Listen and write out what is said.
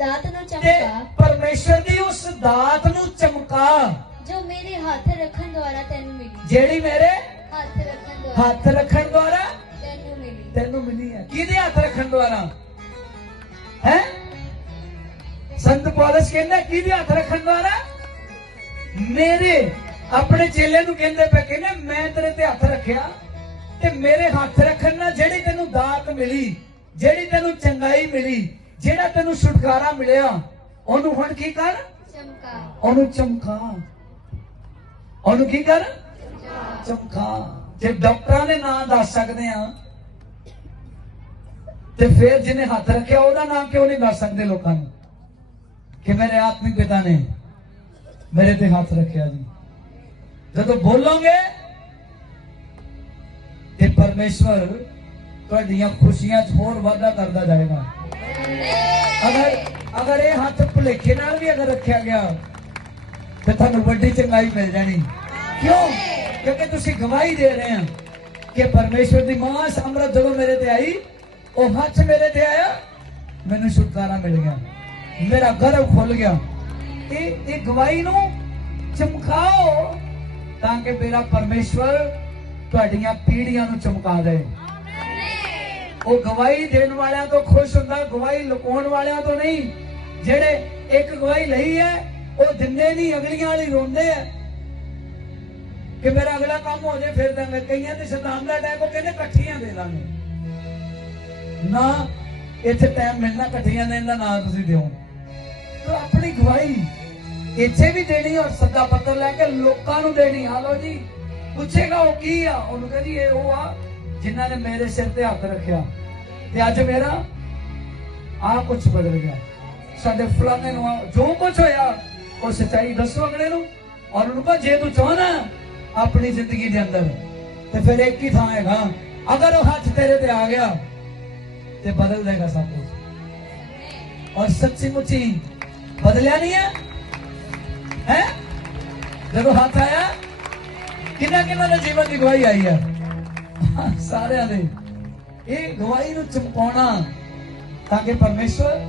ਦਾਤ ਨੂੰ ਤੇ ਚਮਕਾ। ਪਰਮੇਸ਼ਰ ਦੀ ਉਸ ਦਾਤ ਨੂੰ ਚਮਕਾ। ਜੋ ਮੇਰੇ ਹੱਥ ਰੱਖਣ ਦੁਆਰਾ ਤੈਨੂੰ ਮਿਲੀ। ਜਿਹੜੀ ਮੇਰੇ ਹੱਥ ਰੱਖਣ ਦੁਆਰਾ ਹੱਥ ਰੱਖਣ ਦੁਆਰਾ ਤੈਨੂੰ ਮਿਲੀ। ਤੈਨੂੰ ਮਿਲੀ ਹੈ। ਕਿਹਦੇ ਹੱਥ ਰੱਖਣ ਦੁਆਰਾ? ਹੈ? ਸੰਤ ਪੌਲਸ ਕਹਿੰਦਾ ਕਿਹਦੇ ਹੱਥ ਰੱਖਣ ਦੁਆਰਾ? ਮੇਰੇ। ਆਪਣੇ ਚੇਲੇ ਨੂੰ ਕਹਿੰਦੇ ਪਏ ਕਹਿੰਦੇ ਮੈਂ ਤੇਰੇ ਤੇ ਹੱਥ ਰੱਖਿਆ ਤੇ ਮੇਰੇ ਹੱਥ ਰੱਖਣ ਨਾਲ ਜਿਹੜੀ ਤੈਨੂੰ ਦਾਤ ਮਿਲੀ ਜਿਹੜੀ ਤੈਨੂੰ ਚੰਗਾਈ ਮਿਲੀ ਜਿਹੜਾ ਤੈਨੂੰ ਛੁਟਕਾਰਾ ਮਿਲਿਆ ਉਹਨੂੰ ਹੁਣ ਕੀ ਕਰ? ਚਮਕਾ। ਉਹਨੂੰ ਚਮਕਾ। ਉਹਨੂੰ ਕੀ ਕਰ? ਚਮਕਾ। ਜੇ ਡਾਕਟਰਾਂ ਦੇ ਨਾਂ ਦੱਸ ਸਕਦੇ ਆ ਤੇ ਫਿਰ ਜਿਹਨੇ ਹੱਥ ਰੱਖਿਆ ਉਹਦਾ ਨਾਮ ਕਿਉਂ ਨਹੀਂ ਦੱਸ ਸਕਦੇ ਲੋਕਾਂ ਨੂੰ? ਕਿ ਮੇਰੇ ਆਤਮਿਕ ਪਿਤਾ ਨੇ ਮੇਰੇ ਤੇ ਹੱਥ ਰੱਖਿਆ ਜੀ। ਜਦੋਂ ਬੋਲੋਗੇ ਤੇ ਪਰਮੇਸ਼ਵਰ ਤੁਹਾਡੀਆਂ ਖੁਸ਼ੀਆਂ 'ਚ ਹੋਰ ਵਾਧਾ ਕਰਦਾ ਜਾਏਗਾ। ਅਗਰ ਅਗਰ ਇਹ ਹੱਥ ਭੁਲੇਖੇ ਨਾਲ ਵੀ ਅਗਰ ਰੱਖਿਆ ਗਿਆ, ਤੇ ਤੁਹਾਨੂੰ ਵੱਡੀ ਚੰਗਾਈ ਮਿਲ ਜਾਣੀ। ਕਿਉਂ? ਕਿਉਂਕਿ ਤੁਸੀਂ ਗਵਾਹੀ ਦੇ ਰਹੇ ਆ ਕਿ ਪਰਮੇਸ਼ਵਰ ਦੀ ਮਾਂ ਸਮਰਤ ਜਦੋਂ ਮੇਰੇ ਤੇ ਆਈ, ਉਹ ਹੱਥ ਮੇਰੇ ਤੇ ਆਇਆ, ਮੈਨੂੰ ਛੁਟਕਾਰਾ ਮਿਲ ਗਿਆ। ਮੇਰਾ ਗਰਭ ਖੁੱਲ ਗਿਆ। ਇਹ ਇਹ ਗਵਾਹੀ ਨੂੰ ਚਮਕਾਓ ਤਾਂ ਕਿ ਮੇਰਾ ਪਰਮੇਸ਼ਵਰ ਤੁਹਾਡੀਆਂ ਪੀੜੀਆਂ ਨੂੰ ਚਮਕਾ ਦੇ। ਉਹ ਗਵਾਹੀ ਦੇਣ ਵਾਲਿਆਂ ਤੋਂ ਖੁਸ਼ ਹੁੰਦਾ, ਗਵਾਹੀ ਲੁਕਾਉਣ ਵਾਲਿਆਂ ਤੋਂ ਨਹੀਂ। ਜਿਹੜੇ ਇੱਕ ਗਵਾਹੀ ਲਈ ਹੈ, ਉਹ ਦਿੰਦੇ ਨਹੀਂ, ਅਗਲੀਆਂ ਵਾਲੀ ਰੋਂਦੇ ਆ ਕਿ ਮੇਰਾ ਅਗਲਾ ਕੰਮ ਹੋ ਜਾਏ ਫਿਰ ਦਾਂਗੇ ਕਈਆਂ ਤੇ ਸ਼ੈਤਾਨ ਦਾ ਟੈਕ ਉਹ ਕਹਿੰਦੇ ਇਕੱਠੀਆਂ ਦੇ ਦਾਂਗੇ। ਨਾ, ਇੱਥੇ ਟਾਈਮ ਮਿਲਣਾ, ਇਕੱਠੀਆਂ ਦੇਣ ਦਾ ਨਾਂ ਤੁਸੀਂ ਦਿਓ। ਤਾਂ ਆਪਣੀ ਗਵਾਹੀ ਇੱਥੇ ਵੀ ਦੇਣੀ ਔਰ ਸੱਦਾ ਪੱਤਰ ਲੈ ਕੇ ਲੋਕਾਂ ਨੂੰ ਦੇਣੀ। ਹਾਲੋ ਜੀ, ਪੁੱਛੇਗਾ ਉਹ ਕੀ ਆ? ਉਹਨੂੰ ਕਹਿੰਦੀ ਇਹ ਉਹ ਆ। ਜਿਨ੍ਹਾਂ ਨੇ ਮੇਰੇ ਸਿਰ ਤੇ ਹੱਥ ਰੱਖਿਆ ਤੇ ਅੱਜ ਮੇਰਾ ਆ ਕੁਝ ਬਦਲ ਗਿਆ। ਸਾਡੇ ਫਲਾਣੇ ਨੂੰ ਜੋ ਕੁਝ ਹੋਇਆ, ਉਹ ਸੱਚਾਈ ਦੱਸੋ ਅਗਲੇ ਨੂੰ ਔਰ ਉਹਨੂੰ ਕਹੋ, ਜੇ ਤੂੰ ਚਾਹਨਾ ਆਪਣੀ ਜ਼ਿੰਦਗੀ ਦੇ ਅੰਦਰ, ਤੇ ਫਿਰ ਇੱਕ ਹੀ ਥਾਂ ਹੈਗਾ, ਅਗਰ ਉਹ ਹੱਥ ਤੇਰੇ ਤੇ ਆ ਗਿਆ, ਤੇ ਬਦਲ ਦੇਗਾ ਸਭ ਕੁਝ ਔਰ ਸੱਚੀ ਮੁੱਚੀ ਬਦਲਿਆ ਨਹੀਂ ਹੈ? ਹੈ? ਜਦੋਂ ਹੱਥ ਆਇਆ ਕਿੰਨਾ ਕਿੰਨਾ ਦੇ ਜੀਵਨ ਦੀ ਗਵਾਹੀ ਆਈ ਹੈ? ਸਾਰਿਆਂ ਦੇ। ਇਹ ਗਵਾਹੀ ਨੂੰ ਚਮਕਾਉਣਾ ਤਾਂ ਕਿ ਪਰਮੇਸ਼ਵਰ